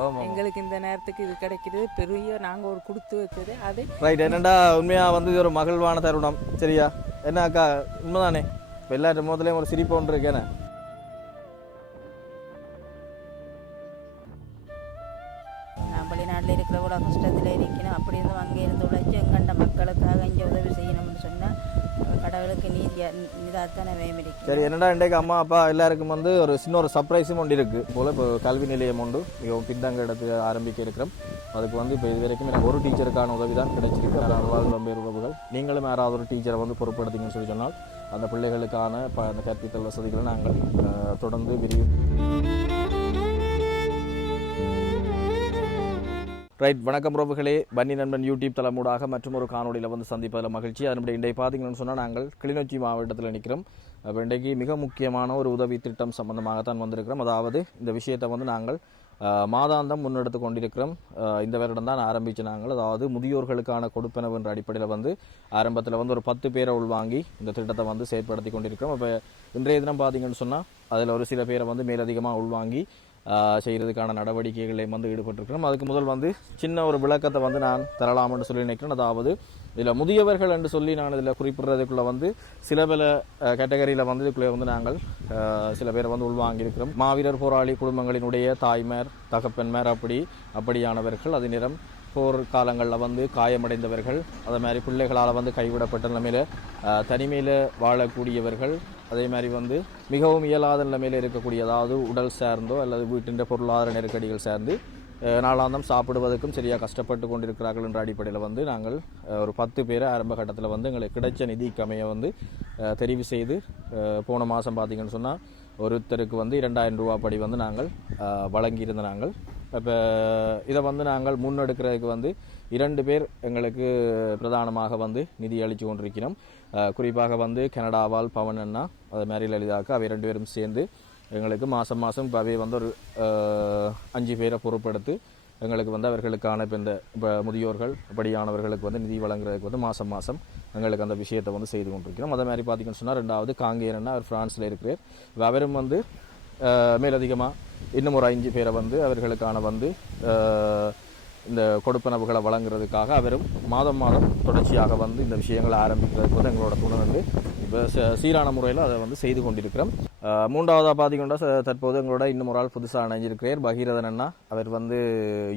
எங்களுக்கு இந்த நேரத்துக்கு இது கிடைக்கிறது பெரிய நாங்கள் ஒரு கொடுத்து வச்சது அது ரைட். என்னண்டா உண்மையாக வந்து இது ஒரு மகிழ்வான தருணம். சரியா என்ன அக்கா உண்மைதானே? இப்போ எல்லா முகத்துலேயும் ஒரு சிரிப்பு ஒன்று இருக்கேனே. நான் வெளிநாட்டில் இருக்கிற கஷ்டத்தில் இருக்கணும், அப்படி இருந்தும் அங்கே இருந்து உழைச்சி எங்கண்ட மக்களுக்காக இங்கே உதவி செய்யணும்னு சொன்னால் கடவுளுக்கு இதாத்தானே வேமிருக்கு. சரி, என்னடா இன்றைக்கு அம்மா அப்பா எல்லாருக்கும் வந்து ஒரு சின்ன ஒரு சர்ப்ரைஸும் ஒன்று இருக்குது போல். இப்போ கல்வி நிலையம் ஒன்று மிகவும் பின்தங்க இடத்துல ஆரம்பிக்க இருக்கிறோம். அதுக்கு வந்து இப்போ இது வரைக்கும் எனக்கு ஒரு டீச்சருக்கான உதவி தான் கிடைச்சிருக்கு. வேறு உறவுகள் நீங்களும் யாராவது ஒரு டீச்சரை வந்து பொறுப்படுத்திங்கன்னு சொல்லி சொன்னால் அந்த பிள்ளைகளுக்கான அந்த கற்பித்தல் வசதிகளை நாங்கள் தொடர்ந்து ரைட். வணக்கம் உறவுகளே, பன்னி நண்பன் யூடியூப் தளமூடாக மற்றும் ஒரு காணொலியில் வந்து சந்திப்பதில் மகிழ்ச்சி. அதனுடைய இன்றைய பார்த்தீங்கன்னு சொன்னால் நாங்கள் கிளிநொச்சி மாவட்டத்தில் நிற்கிறோம். அப்போ இன்றைக்கு மிக முக்கியமான ஒரு உதவி திட்டம் சம்பந்தமாகத்தான் வந்திருக்கிறோம். அதாவது இந்த விஷயத்தை வந்து நாங்கள் மாதாந்தம் முன்னெடுத்து கொண்டிருக்கிறோம். இந்த வருடம் தான் ஆரம்பித்து நாங்கள் அதாவது முதியோர்களுக்கான கொடுப்பனவு என்ற அடிப்படையில் வந்து ஆரம்பத்தில் வந்து ஒரு 10 பேரை உள்வாங்கி இந்த திட்டத்தை வந்து செயற்படுத்தி கொண்டிருக்கிறோம். அப்போ இன்றைய தினம் பார்த்தீங்கன்னு சொன்னால் அதில் ஒரு சில பேரை வந்து மேலதிகமாக உள்வாங்கி செய்கிறதுக்கான நடவடிக்கைகளை வந்து ஈடுபட்டிருக்கிறோம். அதுக்கு முதல் வந்து சின்ன ஒரு விளக்கத்தை வந்து நான் தரலாம்னு சொல்லி நினைக்கிறேன். அதாவது இதில் முதியவர்கள் என்று சொல்லி நான் இதில் குறிப்பிடுறதுக்குள்ளே வந்து சில பல கேட்டகரியில் வந்து இதுக்குள்ளே வந்து நாங்கள் சில பேரை வந்து உள்வாங்கியிருக்கிறோம். மாவீரர் போராளி குடும்பங்களினுடைய தாய்மார் தகப்பன்மார் அப்படியானவர்கள், அது நேரம் போர் காலங்களில் வந்து காயமடைந்தவர்கள், அதே மாதிரி பிள்ளைகளால் வந்து கைவிடப்பட்ட நிலைமையில் தனிமையில் வாழக்கூடியவர்கள், அதே மாதிரி வந்து மிகவும் இயலாத நிலைமையில் இருக்கக்கூடிய அதாவது உடல் சார்ந்தோ அல்லது வீட்டின் பொருளாதார நெருக்கடிகள் சார்ந்து நாளாந்தம் சாப்பிடுவதற்கும் சரியாக கஷ்டப்பட்டு கொண்டிருக்கிறார்கள் என்ற அடிப்படையில் வந்து நாங்கள் ஒரு 10 பேரை ஆரம்ப கட்டத்தில் வந்து எங்களுக்கு கிடைச்ச நிதிக்கமையை வந்து தெரிவு செய்து போன மாதம் பார்த்திங்கன்னு சொன்னால் ஒருத்தருக்கு வந்து 2000 ரூபா படி வந்து நாங்கள் வழங்கியிருந்த நாங்கள். இப்போ இதை வந்து நாங்கள் முன்னெடுக்கிறதுக்கு வந்து 2 பேர் எங்களுக்கு பிரதானமாக வந்து நிதி அளித்து கொண்டிருக்கிறோம். குறிப்பாக வந்து கனடாவால் பவன் அண்ணா, அது மாதிரி லலிதாக்கா, அவை 2 பேரும் சேர்ந்து எங்களுக்கு மாதம் இப்போ அவை வந்து ஒரு 5 பேரை பொறுப்படுத்தி எங்களுக்கு வந்து அவர்களுக்கான இப்போ முதியோர்கள் அப்படியானவர்களுக்கு வந்து நிதி வழங்குறதுக்கு வந்து மாதம் எங்களுக்கு அந்த விஷயத்தை வந்து செய்து கொண்டிருக்கிறோம். அதே மாதிரி பார்த்திங்கன்னு சொன்னால் 2வது காங்கேயன்னா அவர் ஃப்ரான்ஸில் இருக்கிறார். அவரும் வந்து மேலதிகமாக இன்னும் ஒரு 5 பேரை வந்து அவர்களுக்கான வந்து இந்த கொடுப்பனவுகளை வழங்குறதுக்காக அவரும் மாதம் தொடர்ச்சியாக வந்து இந்த விஷயங்களை ஆரம்பிக்கிறதுக்கு வந்து எங்களோட துணை வந்து இப்போ சீரான முறையில் அதை வந்து செய்து கொண்டிருக்கிறோம். 3வதாக பார்த்திங்கன்னா தற்போது எங்களோட இன்னும் ஒரு ஆள் புதுசாக இணைஞ்சிருக்கிறார், பகீரதன் அண்ணா. அவர் வந்து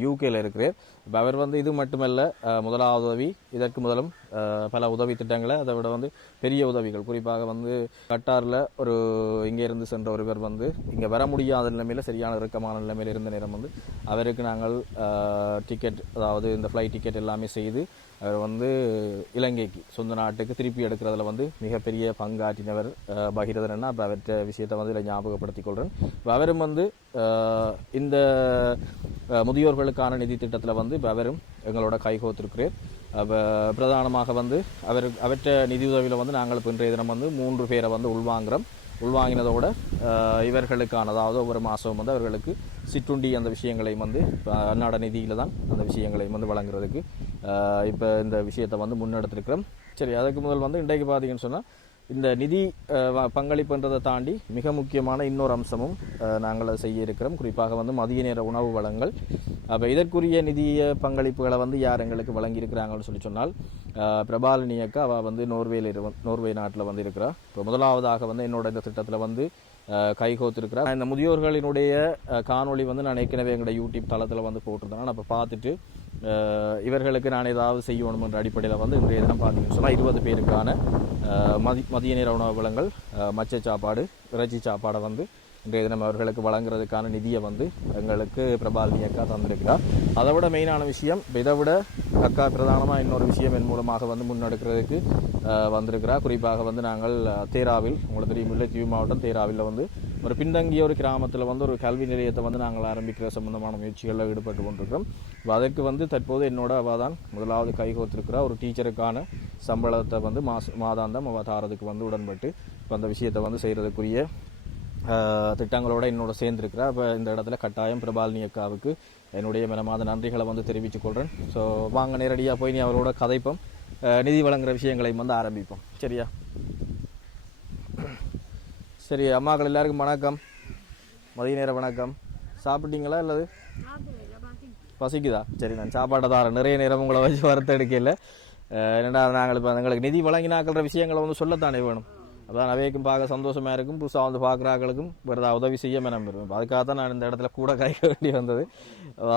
யூகேல இருக்கிறார். இப்போ அவர் வந்து இது மட்டுமல்ல, முதலாவது உதவி, இதற்கு முதலும் பல உதவி திட்டங்களை, அதை விட வந்து பெரிய உதவிகள், குறிப்பாக வந்து கட்டாரில் ஒரு இங்கே இருந்து சென்ற ஒருவர் வந்து இங்கே வர முடியாத நிலைமையில் சரியான இறுக்கமான நிலைமையில் இருந்த நேரம் வந்து அவருக்கு நாங்கள் டிக்கெட், அதாவது இந்த ஃப்ளைட் டிக்கெட் எல்லாமே செய்து அவர் வந்து இலங்கைக்கு சொந்த நாட்டுக்கு திருப்பி எடுக்கிறதுல வந்து மிகப்பெரிய பங்காற்றினவர் பகீரதன். அப்போ அவற்ற விஷயத்தை வந்து இதில் ஞாபகப்படுத்திக் கொள்கிறேன். இப்போ அவரும் வந்து இந்த முதியோர்களுக்கான நிதி திட்டத்தில் வந்து இப்போ அவரும் எங்களோட கைகோத்திருக்கிறார். அப்போ பிரதானமாக வந்து அவற்ற நிதியுதவியில் வந்து நாங்கள் இப்போ இன்றைய தினம் வந்து 3 பேரை வந்து உள்வாங்கினதோட இவர்களுக்கான அதாவது ஒவ்வொரு மாதமும் வந்து அவர்களுக்கு சிற்றுண்டி அந்த விஷயங்களையும் வந்து அன்னாட நிதியில் தான் அந்த விஷயங்களையும் வந்து வழங்குறதுக்கு இப்போ இந்த விஷயத்தை வந்து முன்னெடுத்திருக்கிறோம். சரி, அதுக்கு முதல் வந்து இன்றைக்கு பார்த்தீங்கன்னு சொன்னால் இந்த நிதி பங்களிப்புன்றதை தாண்டி மிக முக்கியமான இன்னொரு அம்சமும் நாங்கள் அதை செய்ய இருக்கிறோம். குறிப்பாக வந்து மதிய நேர உணவு வழங்கல். அப்போ இதற்குரிய நிதிய பங்களிப்புகளை வந்து யார் எங்களுக்கு வழங்கியிருக்கிறாங்கன்னு சொல்லி சொன்னால் பிரபாலினி அக்கா, அவள் வந்து நோர்வே நாட்டில் வந்து இருக்கிறா. இப்போ முதலாவதாக வந்து என்னோட இந்த திட்டத்தில் வந்து கைகோத்திருக்கிறார். இந்த முதியோர்களினுடைய காணொளி வந்து நான் ஏற்கனவே எங்களுடைய யூடியூப் தளத்தில் வந்து போட்டிருந்தேன். நான் அப்போ பார்த்துட்டு இவர்களுக்கு நான் ஏதாவது செய்யணுமென்ற அடிப்படையில் வந்து இன்றைய தினம் பார்த்தீங்கன்னு சொன்னால் 20 பேருக்கான மதிய நேர உணவு வழங்கல், மச்ச சாப்பாடு, இறைச்சி சாப்பாடை வந்து இன்றைய தினம் அவர்களுக்கு வழங்குறதுக்கான நிதியை வந்து எங்களுக்கு பிரபாலினி அக்கா தந்திருக்கிறார். அதை விட மெயினான விஷயம், இதை விட அக்கா பிரதானமாக இன்னொரு விஷயம் என் மூலமாக வந்து முன்னெடுக்கிறதுக்கு வந்திருக்கிறார். குறிப்பாக வந்து நாங்கள் தேராவில், உங்களுக்கு தெரியும் முல்லைத்தீவு மாவட்டம் தேராவில் வந்து ஒரு பின்தங்கிய ஒரு கிராமத்தில் வந்து ஒரு கல்வி நிலையத்தை வந்து நாங்கள் ஆரம்பிக்கிற சம்பந்தமான முயற்சிகளில் ஈடுபட்டு கொண்டிருக்கிறோம். அதற்கு வந்து தற்போது என்னோட அவள் தான் முதலாவது கைகோத்திருக்கிறா. ஒரு டீச்சருக்கான சம்பளத்தை வந்து மாதாந்தம் அவள் தாரதுக்கு வந்து உடன்பட்டு இப்போ அந்த விஷயத்தை வந்து செய்கிறதுக்குரிய திட்டங்களோடு என்னோட சேர்ந்துருக்கிறா. அப்போ இந்த இடத்துல கட்டாயம் பிரபாலினி அக்காவுக்கு என்னுடைய மனமாத நன்றிகளை வந்து தெரிவித்துக் கொள்கிறேன். ஸோ வாங்க நேரடியாக போய் நீ அவரோட கதைப்போம், நிதி வழங்குகிற விஷயங்களையும் வந்து ஆரம்பிப்போம். சரியா? சரி, அம்மாக்கள் எல்லாருக்கும் வணக்கம், மதிய நேர வணக்கம். சாப்பிட்டீங்களா? அல்லது பசிக்குதா? சரி, நான் சாப்பாட்டை தரேன். நிறைய நேரம் உங்களை வச்சு வறுத்தெடுக்கல. என்னடா நாங்கள் இப்போ எங்களுக்கு நிதி வழங்கினாக்கிற விஷயங்களை வந்து சொல்லத்தானே வேணும். அதான் அவைக்கும் பார்க்க சந்தோஷமாக இருக்கும். புதுசாக வந்து பார்க்குறாக்களுக்கும் வேறு உதவி செய்ய மனம் பெறும். அதுக்காக தான் நான் இந்த இடத்துல கூட காய்க்க வேண்டி வந்தது.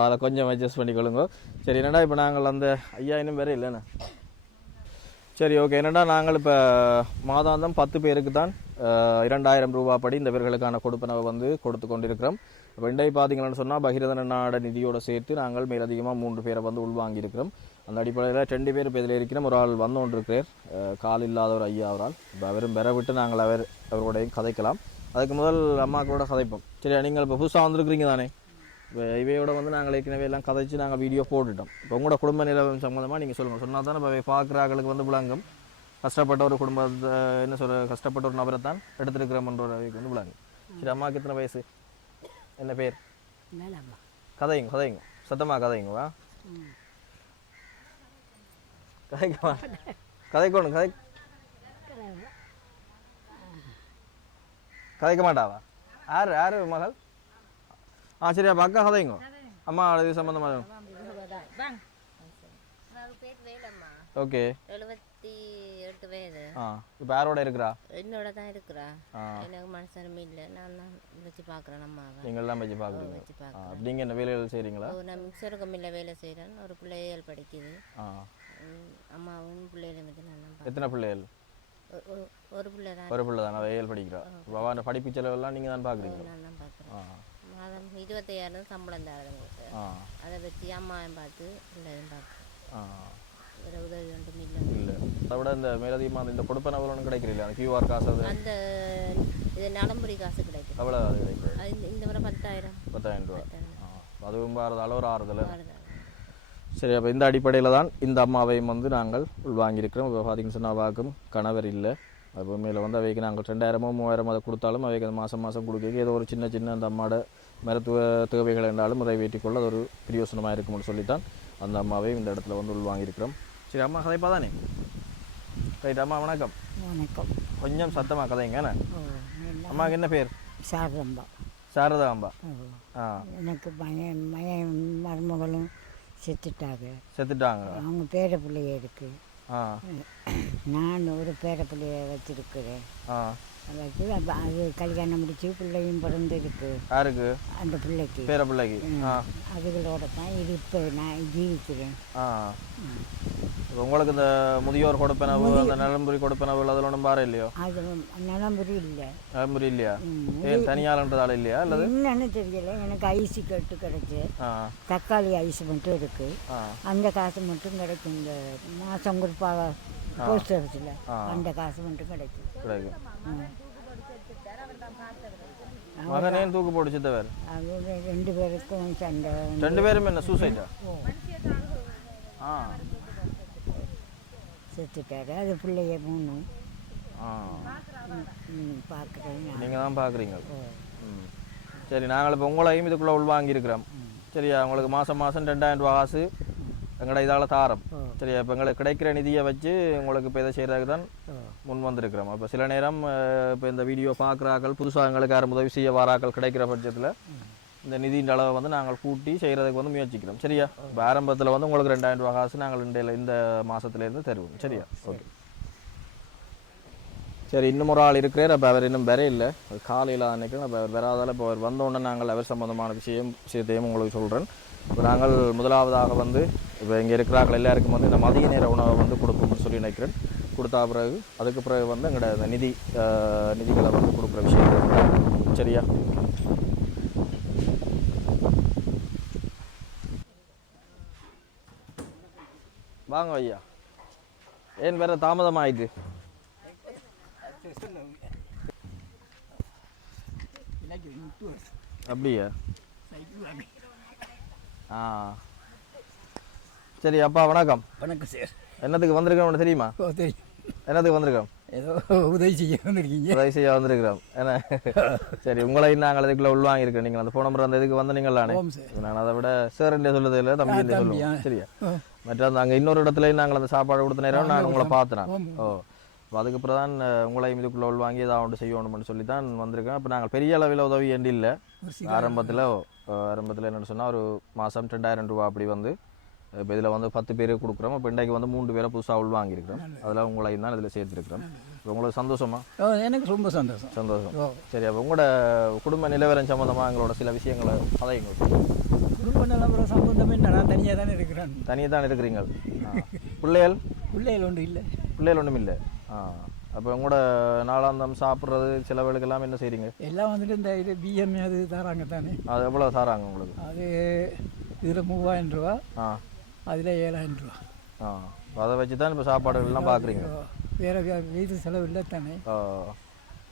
அதை கொஞ்சம் அட்ஜஸ்ட் பண்ணிக்கொள்ளுங்க. சரி, என்னடா இப்போ நாங்கள் அந்த 5000 வேறு இல்லைண்ணா. சரி, ஓகே. என்னடா நாங்கள் இப்போ மாதாந்தம் 10 பேருக்கு தான் 2000 ரூபா படி இந்த பேர்களுக்கான கொடுப்பனவை வந்து கொடுத்து கொண்டிருக்கிறோம். இப்போ இன்றைக்கு பார்த்தீங்கன்னு சொன்னால் பகிரத நாட நிதியோடு சேர்த்து நாங்கள் மேலதிகமாக 3 பேரை வந்து உள்வாங்கியிருக்கிறோம். அந்த அடிப்படையில் 2 பேர் இப்போ இதில் இருக்கிறோம். ஒரு ஆள் வந்து கொண்டிருக்கிறார், கால் இல்லாத ஒரு ஐயா ஒரு ஆள். இப்போ அவரும் பெற விட்டு நாங்கள் அவரோடையும் கதைக்கலாம். அதுக்கு முதல் அம்மாக்களோட கதைப்போம். சரி, நீங்கள் இப்போ புதுசாக வந்திருக்கிறீங்க தானே? இப்போ இவையோட வந்து நாங்கள் ஏற்கனவே எல்லாம் கதைச்சு நாங்கள் வீடியோ போட்டுட்டோம். இப்போ உங்களோட குடும்ப நிலவரம் சம்மந்தமாக நீங்கள் சொல்லுங்கள். சொன்னால் தானே இப்போ பார்க்குறாங்களுக்கு வந்து விளங்கும். கஷ்டப்பட்ட ஒரு குடும்பத்தை என்ன சொல்கிற கஷ்டப்பட்ட ஒரு நபரை தான் எடுத்துருக்கிறோம்ன்றவைக்கு வந்து விளங்கும். சரி, அம்மாவுக்கு எத்தனை வயசு? என்ன பேர்? கதைங்க சத்தமாக கதைங்கவா? கதைக்கவா? கதைக்கணும். கதைக்க மாட்டாவா? யாரு மகள்? சரி, அப்போ அக்கா கதைங்க. அம்மா இது சம்மந்தமாக. ஓகே. 78 வயது. இப்போ யாரோட இருக்கிறா? என்னோட தான் இருக்கிறா. எனக்கு மனசரமே இல்லை. நான் தான் வச்சு பார்க்குறேன். அம்மாவை நீங்கள்லாம் வச்சு பார்க்குறீங்க. நீங்கள் என்ன வேலைகள் செய்கிறீங்களா? நான் மிக்சர் கம்மியில் வேலை செய்கிறேன். ஒரு பிள்ளைகள் படிக்குது. அம்மாவும் பிள்ளைகளை வச்சு நான். எத்தனை பிள்ளைகள்? ஒரு பிள்ளை தான். ஒரு பிள்ளை தான் வேலைகள் படிக்கிறா. அந்த படிப்பு செலவெல்லாம் நீங்கள் தான் பார்க்குறீங்க? நான் தான் பார்க்குறேன். மாதம் 25,000 சம்பளம் தராது உங்களுக்கு. அதை வச்சு அம்மாவையும் பார்த்து பிள்ளையும் பார்த்து வேறு உதவி ஒன்றும் இல்லை. அதை விட இந்த மேலதிகமாக இந்த கொடுப்பனவு ஒன்றும் கிடைக்கிறீங்களா? அந்த கியூஆர் காசு அந்த இது நலம்புரி காசு கிடைக்கும். எவ்வளோ அது கிடைக்கும்? இந்த முறை 10,000 ரூபா. அதுவும் பாரதால ஒரு ஆறுதல். சரி, அப்போ இந்த அடிப்படையில் தான் இந்த அம்மாவையும் வந்து நாங்கள் உள்வாங்கியிருக்கிறோம். இப்போ பார்த்தீங்கன்னு சொன்னால் வாக்கும் கணவர் இல்லை. அது உண்மையில் வந்து அவைக்கு நாங்கள் 2000 3000 அதை கொடுத்தாலும் அவைக்கு அது மாதம் கொடுக்க ஏதோ ஒரு சின்ன அந்த அம்மாவோட மருத்துவ தேவைகள் என்றாலும் நிறைவேற்றி கொள்ள அது ஒரு பிரயோசனமாக இருக்கும்னு சொல்லித்தான் அந்த அம்மாவையும் இந்த இடத்துல வந்து உள்வாங்கியிருக்கிறோம். சரி, அம்மா கதைப்பா தானே? ரைட், அம்மா வணக்கம். வணக்கம். கொஞ்சம் சத்தமாக கதைங்க. அம்மாவுக்கு என்ன பேர்? சாரதாம்பா. சாரதாம்பா. எனக்கு மருமகளும் செத்துட்டாங்க. அவங்க பேர பிள்ளைய இருக்கு. நான் ஒரு பேர பிள்ளைய வச்சிருக்கிறேன். அது கல்யாணம் முடிச்சு பிள்ளையும் பிறந்திருக்கு. யாருக்கு? அந்த பிள்ளைக்கு. பேர பிள்ளைக்கு. அதுகளோட தான் இது இப்போ நான் ஜீவிக்கிறேன். உங்களுக்கு இந்த முதியோர் கொடுப்பனவு அந்த நலம்புரி கொடுப்பனவு அதில் ஒன்றும் பாரு இல்லையோ? அது நலம்புரி இல்லை. நலம்புரி இல்லையா? ஏன் தனியாளன்றதால இல்லையா? அல்லது என்னன்னு தெரியல. எனக்கு ஐசி கட்டு கிடைச்சு தக்காளி ஐஸ் மட்டும் இருக்கு. அந்த காசு மட்டும் கிடைக்கும். இந்த மாதம் கொடுப்பாக போஸ்ட் ஆஃபீஸில் அந்த காசு மட்டும் கிடைக்கும். மகனே தூக்கு போட்டு தவிர 2 பேருக்கும் சண்டை. 2 பேரும் என்ன சூசைடா? செத்துட்டாரு. அது பிள்ளைய 3 பார்க்குறேன். நீங்கள் தான் பார்க்குறீங்க. சரி, நாங்கள் இப்போ உங்களையும் இதுக்குள்ளே உள்வாங்கியிருக்கிறோம். சரியா, உங்களுக்கு மாதம் 2000 ரூபா காசு எங்களோட இதால் தாரம். சரியா, இப்போ எங்களுக்கு கிடைக்கிற நிதியை வச்சு உங்களுக்கு இப்போ இதை செய்கிறதுக்கு தான் முன் வந்திருக்கிறோம். இப்போ சில நேரம் இப்போ இந்த வீடியோ பார்க்குறாக்கள் புதுசாக எங்களுக்கு யாரும் உதவி செய்ய வாராக்கள் கிடைக்கிற பட்சத்தில் இந்த நிதியின் அளவை வந்து நாங்கள் கூட்டி செய்கிறதுக்கு வந்து முயற்சிக்கிறோம். சரியா, இப்போ ஆரம்பத்தில் வந்து உங்களுக்கு 2000 ரூபா காசு நாங்கள் இந்த மாதத்துலேருந்து தருவோம். சரியா, ஓகே. சரி, இன்னும் ஒரு ஆள் இருக்கிறார். அப்போ அவர் இன்னும் வர இல்லை, காலையில் நினைக்கிறேன். அப்போ அவர் வராதால் இப்போ அவர் வந்தோடனே நாங்கள் அவர் சம்பந்தமான விஷயத்தையும் உங்களுக்கு சொல்கிறேன். இப்போ நாங்கள் முதலாவதாக வந்து இப்போ இங்கே இருக்கிறார்கள் எல்லாருக்கும் வந்து இந்த மதிய நேர உணவை வந்து கொடுப்போம்னு சொல்லி நினைக்கிறேன். கொடுத்தா பிறகு அதுக்கு பிறகு வந்து எங்களோட இந்த நிதிகளை வந்து கொடுக்குற விஷயம். சரியா, வாங்க ஐயா. ஏன் வேற தாமதம் ஆயிட்டு? அப்படியா? சரி அப்பா, வணக்கம். வணக்கம் சார். என்னத்துக்கு வந்திருக்கோம் தெரியுமா? தெரியும். என்னத்துக்கு வந்திருக்கோம்? ஏதோ உதவி செய்ய வந்திருக்கீங்க. உதவி செய்ய வந்திருக்கிறோம். என்ன? சரி, உங்களை நாங்கள் இதுக்குள்ள உள்வாங்கியிருக்கேன். நீங்கள் அந்த போன முறை அந்த இதுக்கு வந்து நீங்களானே, நான் அதை விட சார் என்று சொல்லுறது இல்லை, தம்பி என்று சொல்லுவோம். சரியா, மற்ற அங்கே இன்னொரு இடத்துலையும் நாங்கள் அந்த சாப்பாடு கொடுத்த நேரம் நான் உங்களை பார்த்தேன். அதுக்கப்புறம் தான் உங்களையும் இதுக்குள்ள உள்வாங்கி ஏதாவது ஒன்று செய்யணும்னு சொல்லி தான் வந்திருக்கேன். இப்போ நாங்கள் பெரிய அளவில் உதவி என்று இல்லை, ஆரம்பத்தில் ஆரம்பத்தில் என்னென்னு சொன்னால் ஒரு மாதம் 2000 ரூபா அப்படி வந்து இப்போ இதில் வந்து 10 பேருக்கு கொடுக்குறோம். இப்போ இன்றைக்கு வந்து 3 பேரை புதுசாக உள்வாங்கியிருக்கிறோம். அதில் உங்களையும் தான் இதில் சேர்த்துருக்குறோம். இப்போ உங்களுக்கு சந்தோஷமா? எனக்கு ரொம்ப சந்தோஷம். சந்தோஷம். சரி, அப்போ உங்களோட குடும்ப நிலவரம் சம்மந்தமாக எங்களோட சில விஷயங்களை அதைங்க. குடும்ப நிலவரம் சம்பந்தமே நான் தனியாக தானே இருக்கிறேன். தனியாக தான் இருக்கிறீங்க. பிள்ளைகள் ஒன்றும் இல்லை. பிள்ளைகள் ஒன்றும் இல்லை. அப்போ உங்களோட நாளாந்தம் சாப்பிட்றது செலவுகளுக்கு எல்லாம் என்ன செய்கிறீங்க? எல்லாம் வந்துட்டு இந்த இது பிஎம் அது தராங்க தானே. அது எவ்வளோ தராங்க உங்களுக்கு? அது இதில் 3000 ரூபா, அதில் 7000 ரூபா. அதை வச்சு தான் இப்போ சாப்பாடுகள்லாம் பார்க்குறீங்க. வேறு வீட்டு செலவு இல்லை தானே.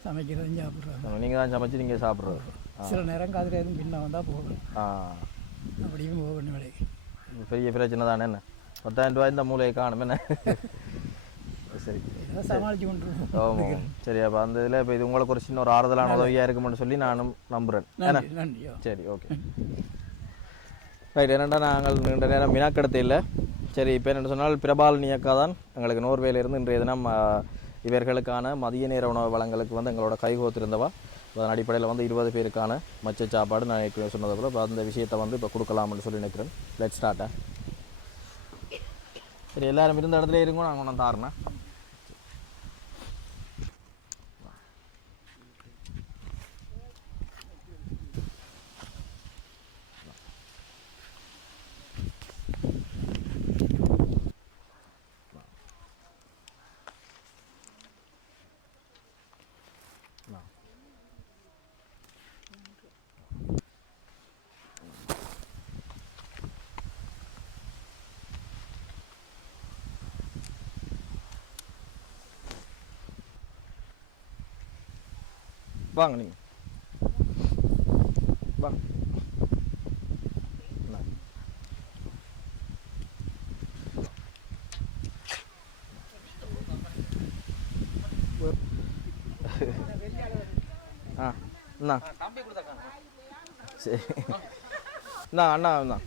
சமைக்கிறதும் சாப்பிட்றோம். நீங்கள் தான் சமைச்சு நீங்கள் சாப்பிட்றது. சில நேரம் காதில் எதுவும் பின்ன வந்தால் போகணும். அப்படியும் போகணும். விலைக்கு பெரிய பிரச்சனை தானே. என்ன 10,000 ரூபாய் இந்த மூலையை காணும் என்ன? சரி, சமாளிச்சு கொண்டு. ஆமாம். சரி, அப்போ அந்த இதில் இப்போ இது உங்களுக்கு ஒரு சின்ன ஒரு ஆறுதலான உதவியாக இருக்குமென்னு சொல்லி நானும் நம்புகிறேன். நன்றி. சரி, ஓகே, ரைட். என்னென்னா நாங்கள் நீண்ட நேரம் மினாக்கெடுத்து இல்லை. சரி, இப்போ என்னென்னு சொன்னால் பிரபாலினி அக்கா தான் எங்களுக்கு நோர்வேலிருந்து இன்றைய தினம் இவர்களுக்கான மதிய நேர உணவு வளங்களுக்கு வந்து எங்களோட கைகோத்திருந்தவா. அதன் அடிப்படையில் வந்து 20 பேருக்கான மச்ச சாப்பாடு நான் ஏற்கனவே சொன்னது போல் இப்போ அந்த விஷயத்தை வந்து இப்போ கொடுக்கலாம்னு சொல்லி நினைக்கிறேன். லெட் ஸ்டார்ட்டா. சரி, எல்லோரும் இருந்த இடத்துல இருங்கோ, நாங்கள் ஒன்று தாருண்ணா. வாங்க நீங்கள் வாங்க. அண்ணா சரி, அண்ணா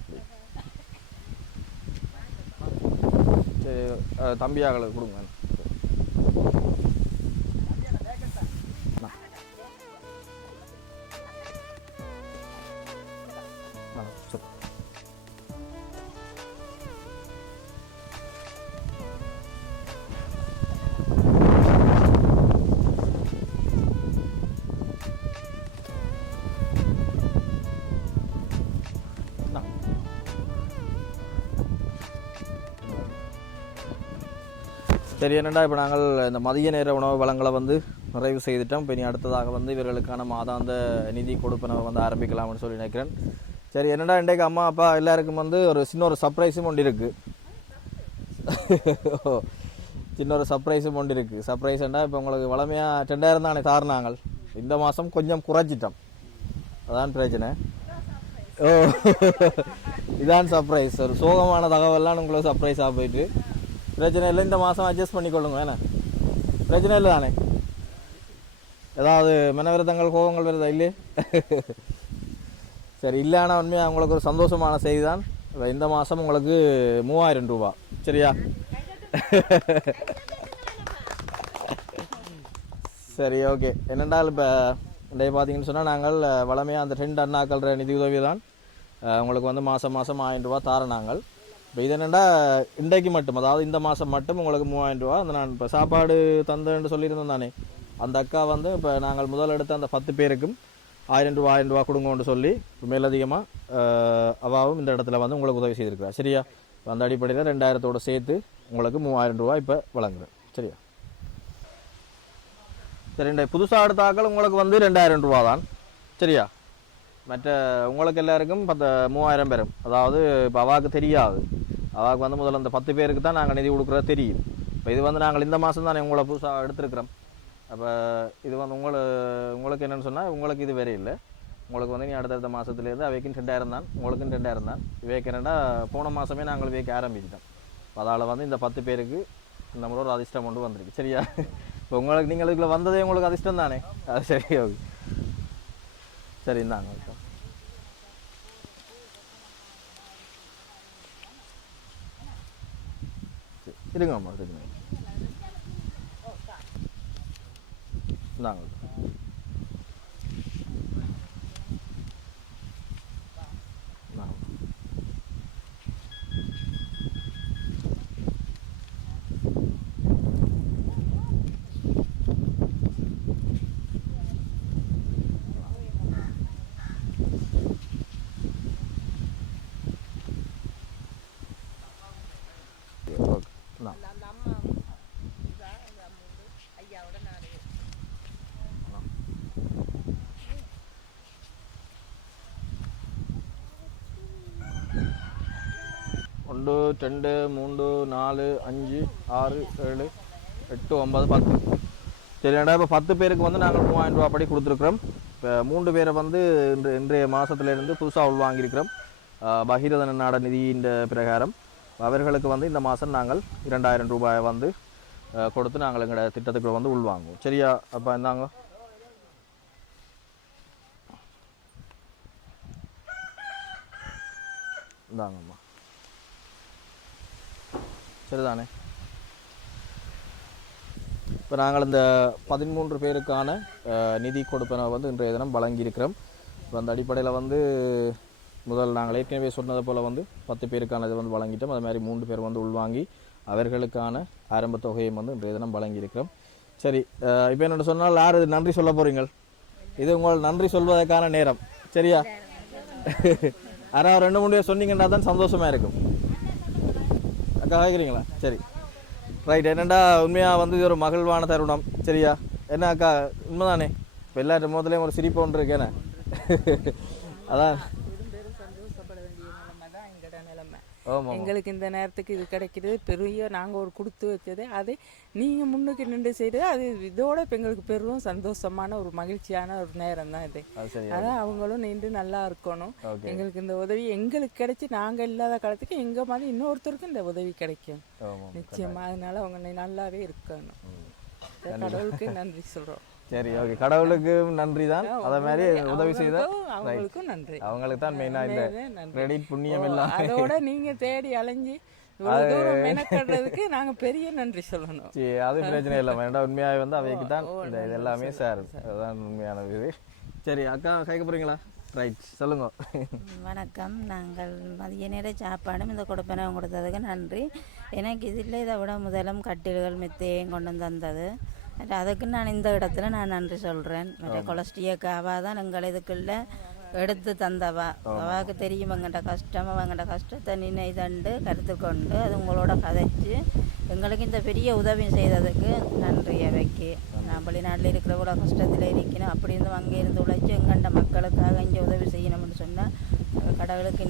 சரி, தம்பியாக்களை கொடுங்க. சரி, என்னடா இப்போ நாங்கள் இந்த மதிய நேர உணவு வளங்களை வந்து நிறைவு செய்துட்டோம். இப்போ இனி அடுத்ததாக வந்து இவர்களுக்கான மாதாந்த நிதி கொடுப்பனவை வந்து ஆரம்பிக்கலாம்னு சொல்லி நினைக்கிறேன். சரி, என்னடா இன்றைக்கு அம்மா அப்பா எல்லாருக்கும் வந்து ஒரு சின்ன ஒரு சர்ப்ரைஸும் ஒன்று இருக்குது. சின்ன ஒரு சர்ப்ரைஸும் ஒன்று இருக்குது. சர்ப்ரைஸ்ண்டா இப்போ உங்களுக்கு வளமையாக 2000 தானே தாருனாங்க. இந்த மாதம் கொஞ்சம் குறைச்சிட்டோம். அதான் பிரச்சனை. இதான் சர்ப்ரைஸ். ஒரு சோகமான தகவல்லாம் உங்களுக்கு சர்ப்ரைஸாக போயிட்டு பிரச்சனை இல்லை. இந்த மாதம் அட்ஜஸ்ட் பண்ணிக்கொள்ளுங்க. ஏன்னா பிரச்சனை இல்லை தானே. ஏதாவது மனவிரதங்கள் கோபங்கள் வருதா? இல்லையே. சரி, இல்லைன்னா உண்மையாக உங்களுக்கு ஒரு சந்தோஷமான செய்தி தான். இந்த மாதம் உங்களுக்கு 3000 ரூபா. சரியா? சரி, ஓகே. என்னென்றால் இப்போ இன்றைய பார்த்தீங்கன்னு சொன்னால் நாங்கள் வளமையாக அந்த 2 அண்ணாக்கள் நிதி உதவி தான் உங்களுக்கு வந்து மாதம் 1000 ரூபா தார நாங்கள். இப்போ இது என்னென்னா இன்றைக்கு மட்டும், அதாவது இந்த மாதம் மட்டும் உங்களுக்கு 3000 ரூபா. அந்த நான் இப்போ சாப்பாடு தந்தேன்னு சொல்லியிருந்தேன் தானே, அந்த அக்கா வந்து இப்போ நாங்கள் முதல் எடுத்த அந்த 10 பேருக்கும் 1000 ரூபா கொடுங்கன்னு சொல்லி மேலதிகமாக அவாவும் இந்த இடத்துல வந்து உங்களுக்கு உதவி செய்திருக்கிறா. சரியா? அந்த அடிப்படையில் 2000 சேர்த்து உங்களுக்கு 3000 ரூபா இப்போ வழங்குறேன். சரியா? சரி, இந்த புதுசாக எடுத்த ஆக்கள் உங்களுக்கு வந்து 2000 ரூபா தான். சரியா? மற்ற உங்களுக்கு எல்லாருக்கும் 3000 பேரும். அதாவது இப்போ அவாவுக்கு தெரியாது. அவாவுக்கு வந்து முதல்ல அந்த 10 பேருக்கு தான் நாங்கள் நிதி கொடுக்குறது தெரியும். இப்போ இது வந்து நாங்கள் இந்த மாதம் தானே உங்களை புதுசாக எடுத்துருக்குறோம். அப்போ இது வந்து உங்களுக்கு என்னென்னு சொன்னால் உங்களுக்கு இது வேற இல்லை. உங்களுக்கு வந்து நீ அடுத்தடுத்த மாதத்துலேருந்து அவைக்கும் 2000 தான், உங்களுக்கும் 2000 தான். இவைக்கு என்னென்னா போன மாதமே நாங்கள் இவைக்கு ஆரம்பிச்சிட்டோம். அதால் வந்து இந்த 10 பேருக்கு இந்த முறை ஒரு அதிர்ஷ்டம் கொண்டு வந்திருக்கு. சரியா? இப்போ உங்களுக்கு நீங்கள் இதுக்குள்ள வந்ததே உங்களுக்கு அதிர்ஷ்டம் தானே. அது சரி, ஓகே. சரி, இந்தாங்க. இருங்கம்மா, இருங்க. இந்தாங்க. 1 2 3 4 5 6 7 8 9 10. சரி ஏன்னா இப்போ 10 பேருக்கு வந்து நாங்கள் 3000 ரூபா படி கொடுத்துருக்குறோம். இப்போ 3 பேரை வந்து இன்றைய மாதத்துலேருந்து புதுசாக உள்வாங்கியிருக்கிறோம். பகீரத நாட நிதியின் பிரகாரம் அவர்களுக்கு வந்து இந்த மாதம் நாங்கள் 2000 ரூபாயை வந்து கொடுத்து நாங்கள் எங்களோட திட்டத்துக்கு வந்து உள்வாங்குவோம். சரியா? அப்போ இந்தாங்க. இந்தாங்கம்மா. சரிதானே? இப்போ நாங்கள் இந்த 13 பேருக்கான நிதி கொடுப்பனை வந்து இன்றைய தினம் வழங்கியிருக்கிறோம். இப்போ அந்த அடிப்படையில் வந்து முதல் நாங்கள் ஏற்கனவே சொன்னதை போல் வந்து 10 பேருக்கான இது வந்து வழங்கிட்டோம். அது மாதிரி 3 பேர் வந்து உள்வாங்கி அவர்களுக்கான ஆரம்ப தொகையும் வந்து இன்றைய தினம் வழங்கியிருக்கிறோம். சரி, இப்போ என்னென்ன சொன்னால் யார் நன்றி சொல்ல போகிறீங்க? இது உங்கள் நன்றி சொல்வதற்கான நேரம். சரியா? யாராவது 2-3 பேர் சொன்னீங்கன்னா தான் சந்தோஷமாக இருக்கும். அக்கா கேட்குறீங்களா? சரி, ரைட். என்னென்னா உண்மையாக வந்து இது ஒரு மகிழ்வான தருணம். சரியா? என்ன அக்கா உண்மைதானே? இப்போ எல்லாரும் முதலையும் ஒரு சிரிப்பு ஒன்று இருக்கேனே. அதான் எங்களுக்கு இந்த நேரத்துக்கு இது கிடைக்கிறது பெரிய நாங்கள் ஒரு கொடுத்து வச்சது அதை நீங்கள் முன்னுக்கு நின்று செய்கிறது அது இதோட இப்போ எங்களுக்கு பெரும் சந்தோஷமான ஒரு மகிழ்ச்சியான ஒரு நேரம் தான் இது. அதான் அவங்களும் நின்று நல்லா இருக்கணும். எங்களுக்கு இந்த உதவி எங்களுக்கு கிடைச்சி நாங்கள் இல்லாத காலத்துக்கு எங்கள் மாதிரி இன்னொருத்தருக்கும் இந்த உதவி கிடைக்கும் நிச்சயமாக. அதனால அவங்க நல்லாவே இருக்கணும். கடவுளுக்கு நன்றி சொல்கிறோம். சரி, ஓகே. கடவுளுக்கு நன்றி தான். அதே மாதிரி உதவி செய்த அவங்களுக்கும் நன்றி. அவங்களுக்கு தான் மெயினாக இந்த கிரெடிட் புண்ணியம் எல்லாம். அதோட நீங்கள் தேடி அலைஞ்சி மெனக்கடுறதுக்கு நாங்கள் பெரிய நன்றி சொல்லணும். சரி, அது பிரச்சனை இல்லை. வேண்டாம், உண்மையாக வந்து அவைக்கு தான் இந்த இது எல்லாமே சார். அதுதான் உண்மையான இது. சரி அக்கா கேட்க போகிறீங்களா? ரைட், சொல்லுங்க. வணக்கம். நாங்கள் மதிய நேர சாப்பாடும் இந்த கொடுப்பனை கொடுத்ததுக்கு நன்றி. எனக்கு இதில் இதை விட முதலும் கட்டில்கள் மெத்தையும் கொண்டு வந்து தந்தது. அதுக்கு நான் இந்த இடத்துல நான் நன்றி சொல்கிறேன். மற்ற கொலஸ்ட்ரியாக்காவா தான் எங்கள் இதுக்குள்ள எடுத்து தந்தவா. அவாவுக்கு தெரியும் எங்கள்கிட்ட கஷ்டம், அவங்கள்ட்ட கஷ்டத்தை நினைதண்டு கருத்து கொண்டு அது உங்களோட கதைச்சு எங்களுக்கு இந்த பெரிய உதவி செய்ததுக்கு நன்றி. அவைக்கு நான் வெளிநாட்டில் இருக்கிற கூட கஷ்டத்தில் இருக்கணும், அப்படி இருந்து அங்கே இருந்து உழைச்சி எங்கள்கிட்ட மக்களுக்காக இங்கே உதவி செய்யணும்னு சொன்னால் கடவுளுக்கு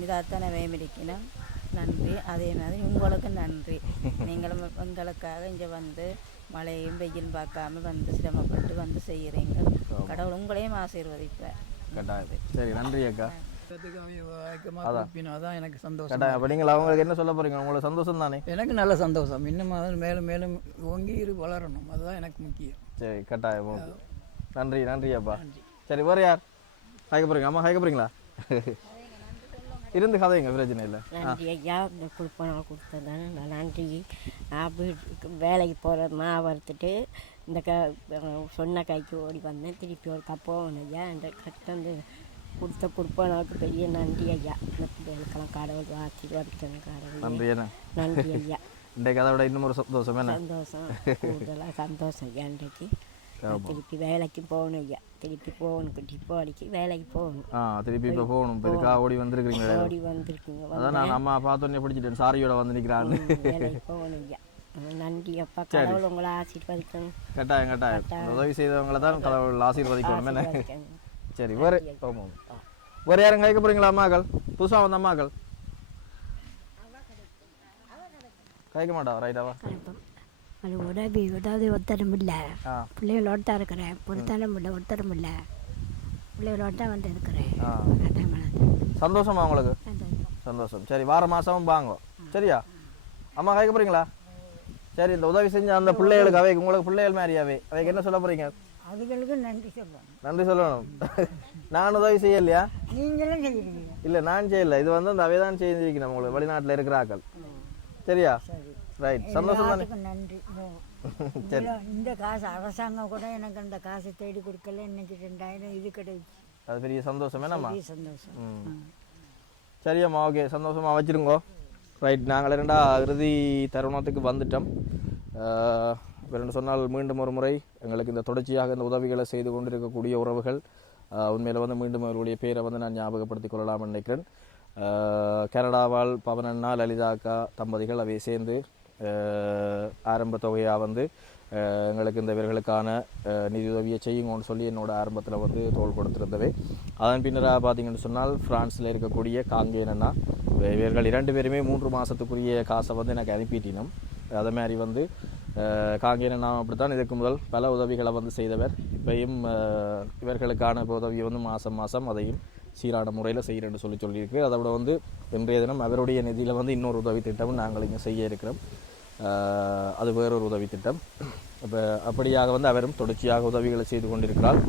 நிதாத்தான வேமிக்கணும். நன்றி. அதே மாதிரி உங்களுக்கு நன்றி. நீங்களும் எங்களுக்காக இங்கே வந்து மழையும் வெயில் பார்க்காம வந்து சிரமப்பட்டு வந்து செய்கிறீங்க. கடவுள் உங்களையும் ஆசீர்வதிப்பார். சரி, நன்றி அக்கா. அதான் எனக்கு சந்தோஷம். அப்போ நீங்கள் அவங்களுக்கு என்ன சொல்ல போகிறீங்க? உங்களுக்கு சந்தோஷம் தானே? எனக்கு நல்ல சந்தோஷம். இன்னும் மேலும் மேலும் ஓங்கி வளரணும், அதுதான் எனக்கு முக்கியம். சரி, கட்டாயம். நன்றி. நன்றி அப்பா. சரி, வேறு யார் கேட்க போகிறீங்க? அம்மா கேட்க போகிறீங்களா? இருந்து கதைங்க, பிரச்சனை இல்லை. நன்றி ஐயா, இந்த கொடுப்பனை கொடுத்ததானே நான் நன்றி. வீட்டுக்கு வேலைக்கு போகிற வறுத்துட்டு இந்த சொன்ன கைக்கு ஓடி வந்தேன். திருப்பி ஒரு போகணும் ஐயா. இந்த கட்டந்து கொடுத்த கொடுப்பனாவுக்கு பெரிய நன்றி ஐயா. இந்த பிள்ளைகளுக்கெல்லாம் கடவுள் ஆசீர்வதிக்கணும். கடவுள் நன்றி. நன்றி ஐயா. இந்த கதை விட இன்னும் ஒரு சந்தோஷம். சந்தோஷம், கூடுதலாக சந்தோஷம் ஐயா. இன்றைக்கு திருப்பி வேலைக்கு போகணும் ஐயா. திருப்பி போகணும், தீபாவளிக்கு வேலைக்கு போகணும். திருப்பி இப்போ போகணும். ஓடி வந்திருக்கீங்க. ஓடி வந்திருக்கீங்க. அதான் நான் அம்மா பார்த்தோன்னே பிடிச்சிட்டேன். சாரியோட வந்து நிற்கிறான்னு. வேலைக்கு போகணும் ஐயா. நன்றி அப்பா. கடவுள் உங்களை ஆசீர்வதிக்கணும். கட்டாயம் கட்டாயம். உதவி செய்தவங்களை தான் கடவுள் ஆசீர்வதிக்கணும். என்ன? சரி, வேறு வேறு யாரும் கேட்க போகிறீங்களா? அம்மாக்கள் புதுசாக வந்த அம்மாக்கள் கேட்க மாட்டா? ரைட்டாவா? அது உதவி ஏதாவது ஒருத்தரும் இல்லை. பிள்ளைகளோட தான் இருக்கிறேன். பொறுத்தாலும் இல்லை, ஒருத்தரும் இல்லை. பிள்ளைகளோட தான் வந்து இருக்கிறேன். சந்தோஷமா உங்களுக்கு? சந்தோஷம். சரி, வார மாதமும் வாங்க. சரியா? அம்மா கேட்க போகிறீங்களா? சரி, இந்த உதவி செஞ்ச அந்த பிள்ளைகளுக்கு அவைக்கு உங்களுக்கு பிள்ளைகள் மாதிரியாவே அவைக்கு என்ன சொல்ல போகிறீங்க? அதுகளுக்கு நன்றி சொல்லணும். நன்றி சொல்லணும். நான் உதவி செய்யலையா? நீங்களும் செய்யறீங்க. இல்லை, நான் செய்யலை. இது வந்து அந்த அவை தான் செய்திருக்கணும் உங்களுக்கு, வெளிநாட்டில் இருக்கிற ஆக்கள். சரியா? ரைட். சந்தோஷம் தானே? நன்றி. சரி, இந்த காசு அரசாங்கம் கூட எனக்கு அந்த காசை தேடி கொடுக்கல. இன்னைக்கு 2000 இது கிடைச்சு. அது பெரிய சந்தோஷம். என்னம்மா? சந்தோஷம். சரியம்மா, ஓகே. சந்தோஷமாக வச்சுருங்கோ. ரைட். நாங்கள் இறுதி தருணத்துக்கு வந்துட்டோம். வேறு சொன்னால் மீண்டும் ஒரு முறை எங்களுக்கு இந்த தொடர்ச்சியாக இந்த உதவிகளை செய்து கொண்டிருக்கக்கூடிய உறவுகள் உண்மையில் வந்து மீண்டும் அவர்களுடைய பேரை வந்து நான் ஞாபகப்படுத்திக் கொள்ளலாம்னு நினைக்கிறேன். கனடாவால் பவனண்ணா, லலிதா அக்கா தம்பதிகள் அவை சேர்ந்து ஆரம்ப தொகையாக வந்து எங்களுக்கு இந்த இவர்களுக்கான நிதியுதவியை செய்யுங்கன்னு சொல்லி என்னோட ஆரம்பத்தில் வந்து தோள் கொடுத்துருந்தவை. அதன் பின்னராக பார்த்தீங்கன்னு சொன்னால் பிரான்ஸில் இருக்கக்கூடிய காங்கேயனா இவர்கள் 2 பேருமே 3 மாதத்துக்குரிய காசை வந்து எனக்கு அனுப்பிட்டினோம். அதே மாதிரி வந்து காங்கேயனா அப்படித்தான் இதுக்கு முதல் பல உதவிகளை வந்து செய்தவர். இப்பையும் இவர்களுக்கான உதவியை வந்து மாதம் அதையும் சீரான முறையில் செய்கிறேன்னு சொல்லியிருக்கு. அதை விட வந்து இன்றைய தினம் அவருடைய நிதியில் வந்து இன்னொரு உதவி திட்டமும் நாங்கள் இங்கே செய்ய இருக்கிறோம். அது வேறொரு உதவி திட்டம். இப்போ அப்படியாக வந்து அவரும் தொடர்ச்சியாக உதவிகளை செய்து கொண்டிருக்கிறார்.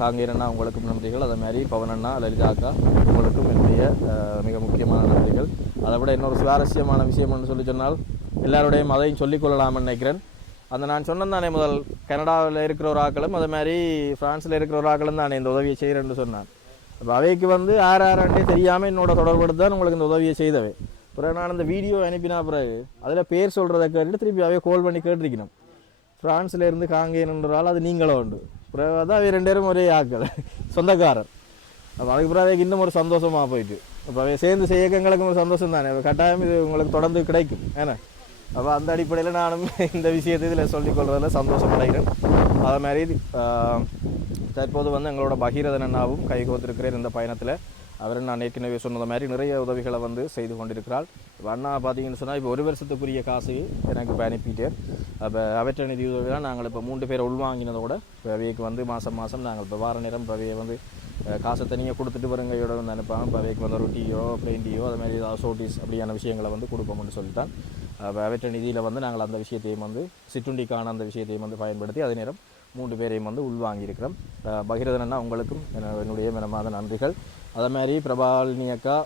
காங்கேயனா உங்களுக்கும் நன்றிகள். அதே மாதிரி பவனண்ணா, லலிதாக்கா உங்களுக்கும் என்னுடைய மிக முக்கியமான நன்றிகள். அதை விட இன்னொரு சுவாரஸ்யமான விஷயம் என்று சொல்லி சொன்னால் எல்லாருடையும் அதையும் சொல்லிக்கொள்ளலாம்னு நினைக்கிறேன். அந்த நான் சொன்னேன் தானே முதல் கனடாவில் இருக்கிற ஒரு ஆக்களும் அதே மாதிரி ஃப்ரான்ஸில் இருக்கிற ஒரு ஆக்களும் தானே இந்த உதவியை செய்கிறேன்னு சொன்னான். அப்போ அவைக்கு வந்து ஆறாண்டே தெரியாமல் என்னோட தொடர்படுத்து தான் உங்களுக்கு இந்த உதவியை செய்தவை. பிறகு நான் இந்த வீடியோ அனுப்பினா பிறகு அதில் பேர் சொல்கிறத கேட்டு திருப்பி அவைய கால் பண்ணி கேட்டிருக்கணும். ஃப்ரான்ஸில் இருந்து காங்கேயன்றால் அது நீங்களும் உண்டு. பிறகு தான் அவை 2 பேரும் ஒரே ஆக்கள் சொந்தக்காரர். அப்போ அதுக்கு பிறகு அவைக்கு இன்னும் ஒரு சந்தோஷமாக போயிட்டு இப்போ அவை சேர்ந்து செய்ய எங்களுக்கும் ஒரு சந்தோஷம் தானே. கட்டாயம் இது உங்களுக்கு தொடர்ந்து கிடைக்கும் ஏன்னா. அப்போ அந்த அடிப்படையில் நானும் இந்த விஷயத்தை இதில் சொல்லிக்கொள்வதில் சந்தோஷம் அடைகிறேன். அது மாதிரி தற்போது வந்து எங்களோட பகீரதன் அண்ணாவும் கைகோத்திருக்கிறேன் இந்த பயணத்தில். அவர் நான் ஏற்கனவே சொன்னது மாதிரி நிறைய உதவிகளை வந்து செய்து கொண்டிருக்கிறாள். அண்ணா பார்த்தீங்கன்னு சொன்னால் இப்போ 1 வருஷத்துக்குரிய காசு எனக்கு இப்போ அனுப்பிட்டேன். அப்போ அவற்றை நிதி உதவி தான் நாங்கள் இப்போ 3 பேர் உள்வாங்கினதோட இப்போ அவைக்கு வந்து மாதம் நாங்கள் இப்போ வார நேரம் இப்போ அவையை வந்து காசை தனியாக கொடுத்துட்டு வருங்கையோட வந்து அனுப்பாங்க. இப்போ அவைக்கு வந்து ஒரு டீயோ பிளெயின் டீயோ அது மாதிரி ஏதாவது சோட்டிஸ் அப்படியான விஷயங்களை வந்து கொடுப்போம்னு சொல்லிட்டான். அவற்றை நிதியில் வந்து நாங்கள் அந்த விஷயத்தையும் வந்து சிற்றுண்டிக்கான அந்த விஷயத்தையும் வந்து பயன்படுத்தி அதே நேரம் 3 பேரையும் வந்து உள்வாங்கியிருக்கிறோம். பகீரதனா உங்களுக்கும் என்னுடைய மனமார்ந்த நன்றிகள். அதே மாதிரி பிரபாலினி அக்கா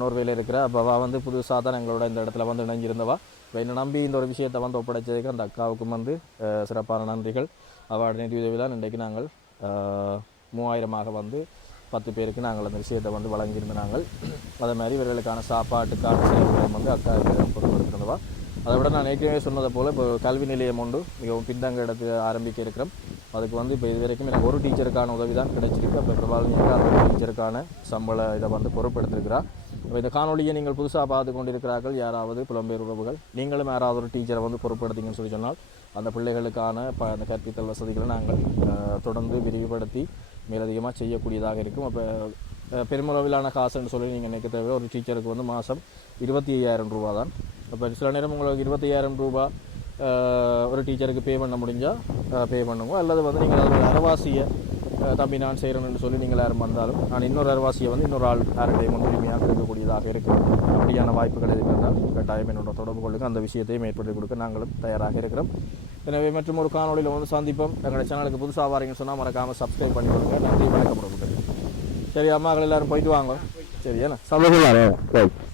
நோர்வேயில் இருக்கிற அப்போ வந்து புதுசாக தான் எங்களோட இந்த இடத்துல வந்து இணைஞ்சிருந்தவா. இப்போ என்னை நம்பி இந்த ஒரு விஷயத்தை வந்து ஒப்படைச்சதுக்கு அந்த அக்காவுக்கும் வந்து சிறப்பான நன்றிகள். அவரோட நிதி உதவி தான் இன்றைக்கு நாங்கள் 3000 வந்து 10 பேருக்கு நாங்கள் அந்த விஷயத்தை வந்து வழங்கியிருந்த நாங்கள். அதே மாதிரி இவர்களுக்கான சாப்பாட்டுக்கான சேவைகளும் வந்து அக்கா பொறுப்பெடுத்திருந்தவா. அதை விட நான் ஏற்கனவே சொன்னதை போல் இப்போ கல்வி நிலையம் ஒன்று மிகவும் பின்தங்க இடத்துக்கு ஆரம்பிக்க இருக்கிறோம். அதுக்கு வந்து இப்போ இது வரைக்கும் எனக்கு ஒரு டீச்சருக்கான உதவி தான் கிடைச்சிருக்கு. அப்போ பிரபாலினியாக அந்த டீச்சருக்கான சம்பள இதை வந்து பொறுப்பெடுத்திருக்கிறார். இப்போ இந்த காணொலியை நீங்கள் புதுசாக பார்த்து கொண்டிருக்கிறார்கள் யாராவது புலம்பெயர் உறவுகள் நீங்களும் யாராவது ஒரு டீச்சரை வந்து பொறுப்பெடுத்தீங்கன்னு சொல்லி சொன்னால் அந்த பிள்ளைகளுக்கான அந்த கற்பித்தல் வசதிகளை நாங்கள் தொடர்ந்து விரிவுபடுத்தி மேலதிகமாக செய்யக்கூடியதாக இருக்கும். அப்போ பெருமளவிலான காசுன்னு சொல்லி நீங்கள் நினைக்க தேவை. ஒரு டீச்சருக்கு வந்து மாதம் 25,000 ரூபா தான். இப்போ சில நேரம் உங்களுக்கு 25,000 ரூபா ஒரு டீச்சருக்கு பே பண்ண முடிஞ்சால் பே பண்ணுங்க. அல்லது வந்து நீங்கள் அதில் அரைவாசியை தம்பி நான் செய்கிறேன்னு சொல்லி நீங்கள் யாரும் வந்தாலும் நான் இன்னொரு அரைவாசியை வந்து இன்னொரு ஆள் யாருடைய முன்னுரிமையாக இருக்கக்கூடியதாக இருக்கும். அப்படியான வாய்ப்புகள் எதுவும் இருந்தால் கட்டாயம் என்னோட தொடர்பு கொள்ளுங்க. அந்த விஷயத்தையும் ஏற்படுத்தி கொடுக்க நாங்களும் தயாராக இருக்கிறோம். எனவே மற்றும் ஒரு காணொலியில் வந்து சந்திப்போம். எங்களுடைய சேனலுக்கு புதுசாக வாரீங்கன்னு சொன்னால் மறக்காமல் சப்ஸ்கிரைப் பண்ணி கொடுங்க. நன்றி, வணக்கம். சரி அம்மாக்கள் எல்லோரும் போயிட்டு வாங்க. சரி ஏன்னா சந்தோஷம்.